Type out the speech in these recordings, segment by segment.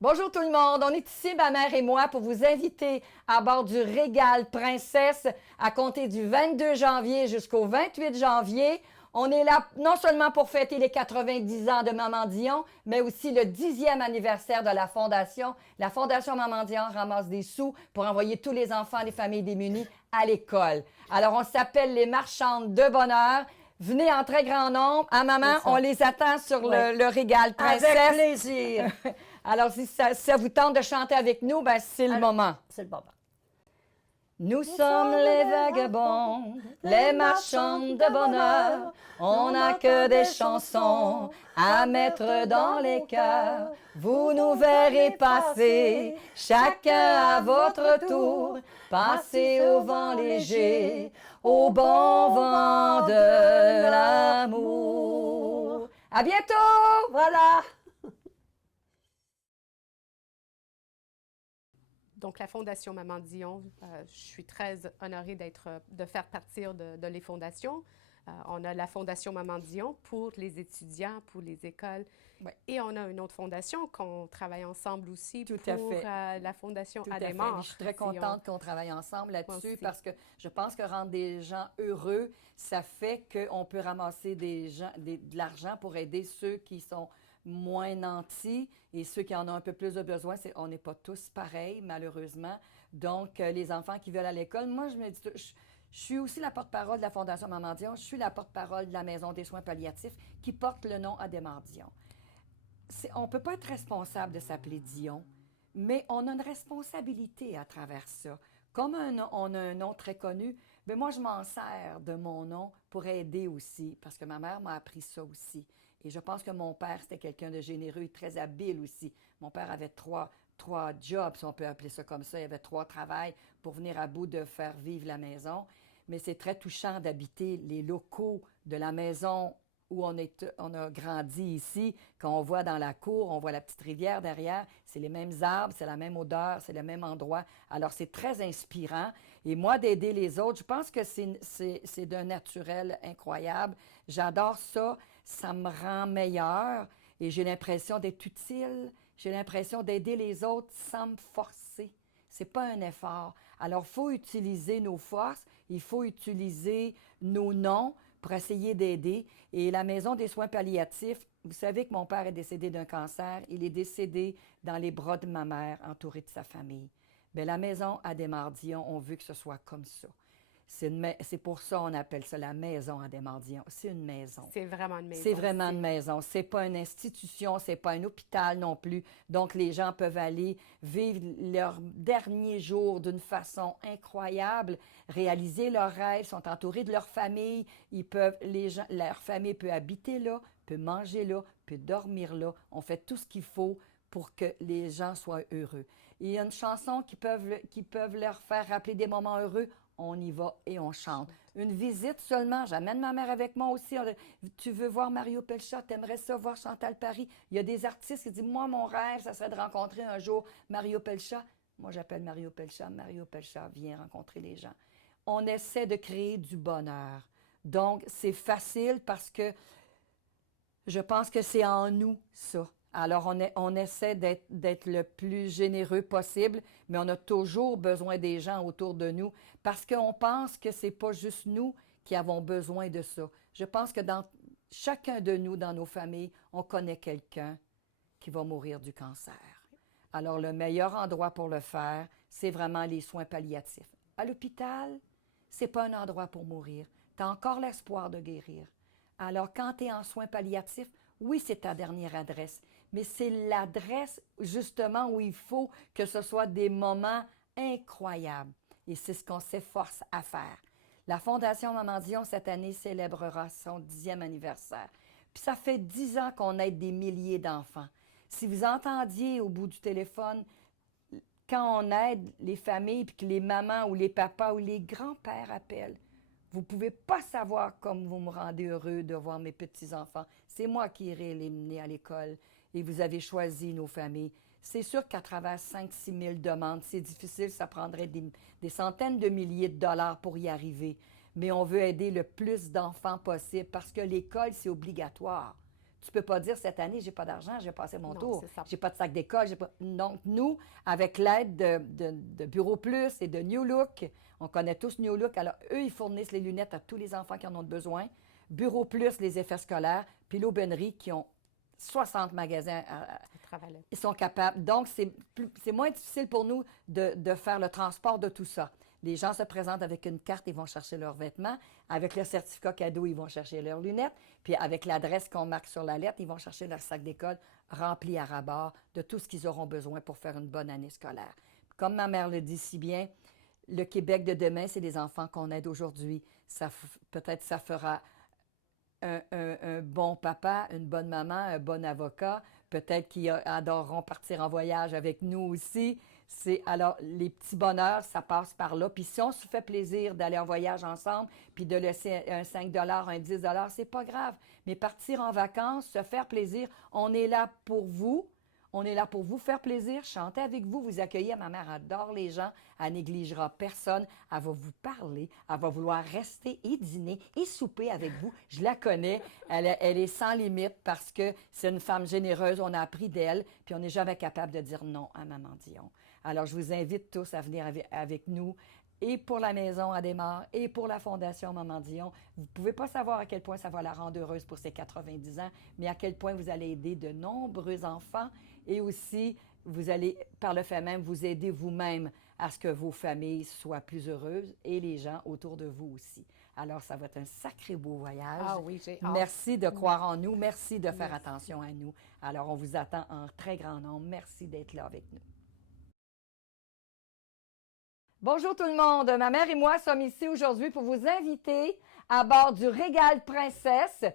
Bonjour tout le monde, on est ici, ma mère et moi, pour vous inviter à bord du Régal Princesse à compter du 22 janvier jusqu'au 28 janvier. On est là non seulement pour fêter les 90 ans de Maman Dion, mais aussi le 10e anniversaire de la Fondation. La Fondation Maman Dion ramasse des sous pour envoyer tous les enfants des familles démunies à l'école. Alors, on s'appelle les marchandes de bonheur. Venez en très grand nombre. À maman, on les attend sur le Régal Princesse. Avec plaisir. Alors, si ça vous tente de chanter avec nous, ben c'est le moment. C'est le moment. Nous sommes les vagabonds, les marchands de bonheur. On n'a que des chansons à mettre dans les cœurs. Vous nous verrez passer, chacun à votre tour. Passez au vent léger, au bon vent de l'amour. À bientôt! Voilà. Donc, la Fondation Maman Dion, je suis très honorée de faire partir de les fondations. On a la Fondation Maman Dion pour les étudiants, pour les écoles. Ouais. Et on a une autre fondation qu'on travaille ensemble aussi Tout à pour fait. la Fondation Tout à fait. Adhémar. Je suis très contente qu'on travaille ensemble là-dessus aussi. parce que je pense que rendre des gens heureux, ça fait qu'on peut ramasser de l'argent pour aider ceux qui sont moins nantis et ceux qui en ont un peu plus de besoin. On n'est pas tous pareils, malheureusement. Donc, les enfants qui veulent à l'école, moi, je me dis, je suis aussi la porte-parole de la Fondation Maman Dion. Je suis la porte-parole de la Maison des soins palliatifs qui porte le nom Adhémar Dion. On ne peut pas être responsable de s'appeler Dion, mais on a une responsabilité à travers ça. Comme on a un nom très connu, bien moi, je m'en sers de mon nom pour aider aussi, parce que ma mère m'a appris ça aussi. Et je pense que mon père, c'était quelqu'un de généreux et très habile aussi. Mon père avait trois jobs, si on peut appeler ça comme ça. Il avait 3 travails pour venir à bout de faire vivre la maison. Mais c'est très touchant d'habiter les locaux de la maison où on a grandi ici. Quand on voit dans la cour, on voit la petite rivière derrière. C'est les mêmes arbres, c'est la même odeur, c'est le même endroit. Alors, c'est très inspirant. Et moi, d'aider les autres, je pense que c'est d'un naturel incroyable. J'adore ça. Ça me rend meilleur et j'ai l'impression d'être utile. J'ai l'impression d'aider les autres sans me forcer. C'est pas un effort. Alors, il faut utiliser nos forces, il faut utiliser nos noms pour essayer d'aider. Et la Maison des soins palliatifs, vous savez que mon père est décédé d'un cancer. Il est décédé dans les bras de ma mère, entouré de sa famille. Bien, la Maison Adhémar Dion, on veut que ce soit comme ça. C'est pour ça qu'on appelle ça la Maison Adhémar Dion. C'est une maison. C'est vraiment une maison. C'est vraiment une maison. C'est pas une institution, c'est pas un hôpital non plus. Donc, les gens peuvent aller vivre leurs derniers jours d'une façon incroyable, réaliser leurs rêves, sont entourés de leur famille. Leur famille peut habiter là, peut manger là, peut dormir là. On fait tout ce qu'il faut pour que les gens soient heureux. Il y a une chanson qui peuvent leur faire rappeler des moments heureux. On y va et on chante. Une visite seulement, j'amène ma mère avec moi aussi. Tu veux voir Mario Pelchat, t'aimerais ça voir Chantal Paris. Il y a des artistes qui disent, moi, mon rêve, ça serait de rencontrer un jour Mario Pelchat. Moi, j'appelle Mario Pelchat. Mario Pelchat vient rencontrer les gens. On essaie de créer du bonheur. Donc, c'est facile parce que je pense que c'est en nous, ça. Alors, on essaie d'être le plus généreux possible, mais on a toujours besoin des gens autour de nous parce qu'on pense que ce n'est pas juste nous qui avons besoin de ça. Je pense que dans chacun de nous, dans nos familles, on connaît quelqu'un qui va mourir du cancer. Alors, le meilleur endroit pour le faire, c'est vraiment les soins palliatifs. À l'hôpital, ce n'est pas un endroit pour mourir. Tu as encore l'espoir de guérir. Alors, quand tu es en soins palliatifs, oui, c'est ta dernière adresse, mais c'est l'adresse justement où il faut que ce soit des moments incroyables. Et c'est ce qu'on s'efforce à faire. La Fondation Maman Dion, cette année, célébrera son 10e anniversaire. Puis ça fait 10 ans qu'on aide des milliers d'enfants. Si vous entendiez au bout du téléphone, quand on aide les familles, puis que les mamans ou les papas ou les grands-pères appellent, vous ne pouvez pas savoir comme vous me rendez heureux de voir mes petits-enfants. C'est moi qui irai les mener à l'école et vous avez choisi nos familles. C'est sûr qu'à travers 5-6 000 demandes, c'est difficile, ça prendrait des centaines de milliers de dollars pour y arriver. Mais on veut aider le plus d'enfants possible parce que l'école, c'est obligatoire. tu peux pas dire cette année, j'ai pas d'argent, j'ai passé mon Non, tour, c'est ça. j'ai pas de sac d'école. Donc, nous, avec l'aide de Bureau Plus et de New Look, on connaît tous New Look, alors eux, ils fournissent les lunettes à tous les enfants qui en ont besoin. Bureau Plus, les effets scolaires, puis l'Aubainerie qui ont 60 magasins ils sont capables. Donc, c'est moins difficile pour nous de faire le transport de tout ça. Les gens se présentent avec une carte, ils vont chercher leurs vêtements. Avec le certificat cadeau, ils vont chercher leurs lunettes. Puis avec l'adresse qu'on marque sur la lettre, ils vont chercher leur sac d'école rempli à ras-bord de tout ce qu'ils auront besoin pour faire une bonne année scolaire. Comme ma mère le dit si bien, le Québec de demain, c'est les enfants qu'on aide aujourd'hui. Peut-être ça fera un bon papa, une bonne maman, un bon avocat. Peut-être qu'ils adoreront partir en voyage avec nous aussi. Alors, les petits bonheurs, ça passe par là. Puis si on se fait plaisir d'aller en voyage ensemble, puis de laisser un 5 un 10 c'est pas grave. Mais partir en vacances, se faire plaisir, on est là pour vous. On est là pour vous faire plaisir, chanter avec vous, vous accueillir. Ma mère adore les gens, elle négligera personne, elle va vous parler, elle va vouloir rester et dîner et souper avec vous. Je la connais, elle est sans limite parce que c'est une femme généreuse, on a appris d'elle, puis on n'est jamais capable de dire non à Maman Dion. Alors, je vous invite tous à venir avec nous et pour la maison à Desmaures et pour la Fondation Maman Dion. Vous ne pouvez pas savoir à quel point ça va la rendre heureuse pour ses 90 ans, mais à quel point vous allez aider de nombreux enfants et aussi, vous allez, par le fait même, vous aider vous-même à ce que vos familles soient plus heureuses et les gens autour de vous aussi. Alors, ça va être un sacré beau voyage. Ah oui, j'ai hâte. Merci de croire en nous. Merci de faire attention à nous. Alors, on vous attend en très grand nombre. Merci d'être là avec nous. Bonjour tout le monde. Ma mère et moi sommes ici aujourd'hui pour vous inviter à bord du Régal Princesse,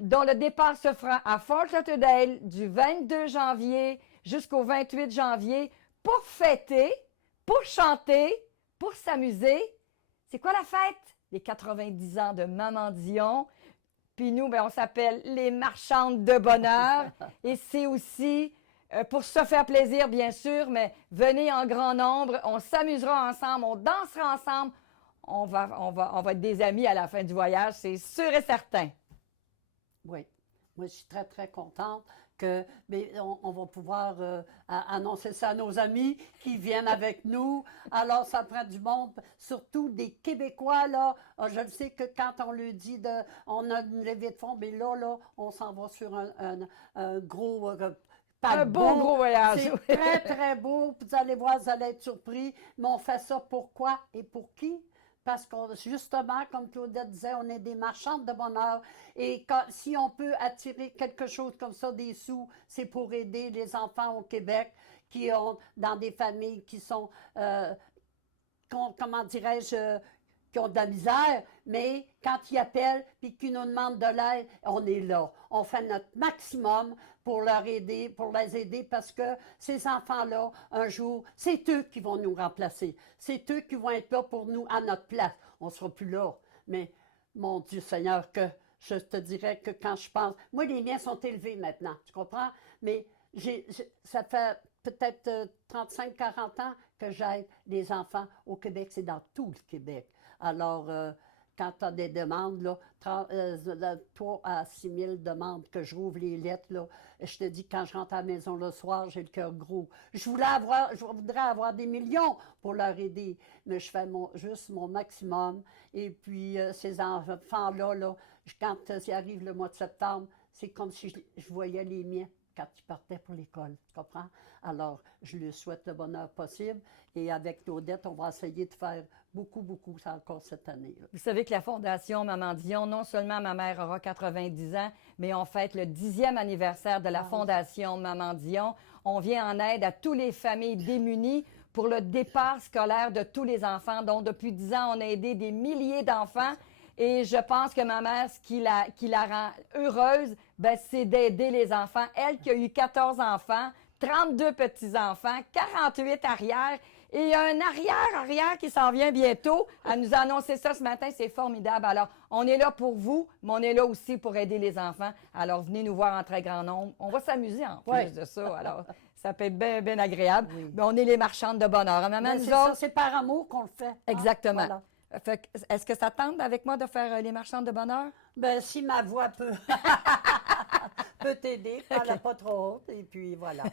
dont le départ se fera à Fort Lauderdale du 22 janvier jusqu'au 28 janvier pour fêter, pour chanter, pour s'amuser. C'est quoi la fête? Les 90 ans de Maman Dion. Puis nous, on s'appelle les marchandes de bonheur. Et c'est aussi pour se faire plaisir, bien sûr, mais venez en grand nombre. On s'amusera ensemble, on dansera ensemble. On va être des amis à la fin du voyage, c'est sûr et certain. Oui, moi je suis très, très contente que on va pouvoir annoncer ça à nos amis qui viennent avec nous. Alors, ça prend du monde, surtout des Québécois, là. Je le sais que quand on lui dit on a une levée de fonds, mais là, on s'en va sur un gros un beau gros voyage. C'est très, très beau. Vous allez voir, vous allez être surpris. Mais on fait ça pourquoi et pour qui? Parce que justement, comme Claudette disait, on est des marchandes de bonheur. Et si on peut attirer quelque chose comme ça, des sous, c'est pour aider les enfants au Québec qui ont dans des familles qui sont, comment dirais-je, qui ont de la misère, mais quand ils appellent et qu'ils nous demandent de l'aide, on est là. On fait notre maximum pour les aider parce que ces enfants-là, un jour, c'est eux qui vont nous remplacer. C'est eux qui vont être là pour nous à notre place. On ne sera plus là. Mais, mon Dieu Seigneur, que je te dirais que quand je pense... Moi, les miens sont élevés maintenant, tu comprends? Mais ça fait peut-être 35-40 ans que j'aide les enfants au Québec. C'est dans tout le Québec. Alors, quand tu as des demandes, là, 3 à 6 000 demandes, que je rouvre les lettres, là, je te dis, quand je rentre à la maison le soir, j'ai le cœur gros. Je voudrais avoir des millions pour leur aider, mais je fais juste mon maximum. Et puis, ces enfants-là, là, quand ils arrivent le mois de septembre, c'est comme si je voyais les miens quand ils partaient pour l'école, tu comprends? Alors, je leur souhaite le bonheur possible. Et avec Claudette, on va essayer de faire beaucoup encore cette année. Là. Vous savez que la Fondation Maman Dion, non seulement ma mère aura 90 ans, mais on fête le 10e anniversaire de la Fondation Maman Dion. On vient en aide à toutes les familles démunies pour le départ scolaire de tous les enfants. Donc, depuis 10 ans, on a aidé des milliers d'enfants. Et je pense que ma mère, ce qui la rend heureuse, c'est d'aider les enfants. Elle qui a eu 14 enfants, 32 petits-enfants, 48 arrières et un arrière qui s'en vient bientôt. Elle nous a annoncé ça ce matin, c'est formidable. Alors, on est là pour vous, mais on est là aussi pour aider les enfants. Alors, venez nous voir en très grand nombre. On va s'amuser en plus de ça. Alors, ça peut être bien, bien agréable. Oui. Mais on est les marchandes de bonheur. Hein, maman, nous autres? C'est par amour qu'on le fait. Exactement. Voilà. Est-ce que ça tente avec moi de faire les marchandes de bonheur? Si ma voix peut, peut t'aider, parle pas trop haute, et puis voilà.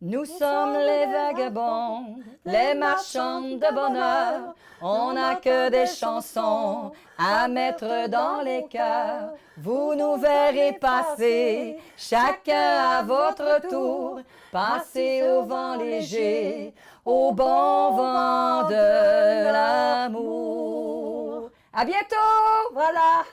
Nous sommes les vagabonds, les marchands de bonheur. On n'a que des chansons à mettre dans les cœurs. Vous nous verrez passer, chacun à votre tour. Passer au vent léger, au bon vent de l'amour. À bientôt! Voilà!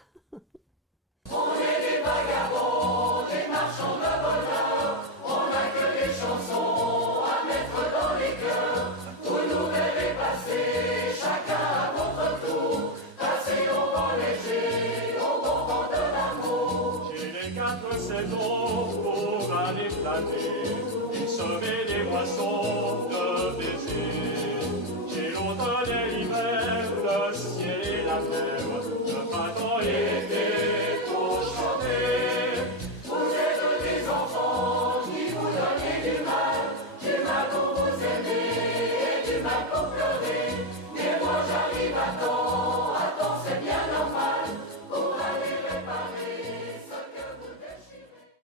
J'ai les 4 saisons pour aller flâner et semer les moissons de baisers. J'ai l'automne et l'hiver, le ciel et la mer.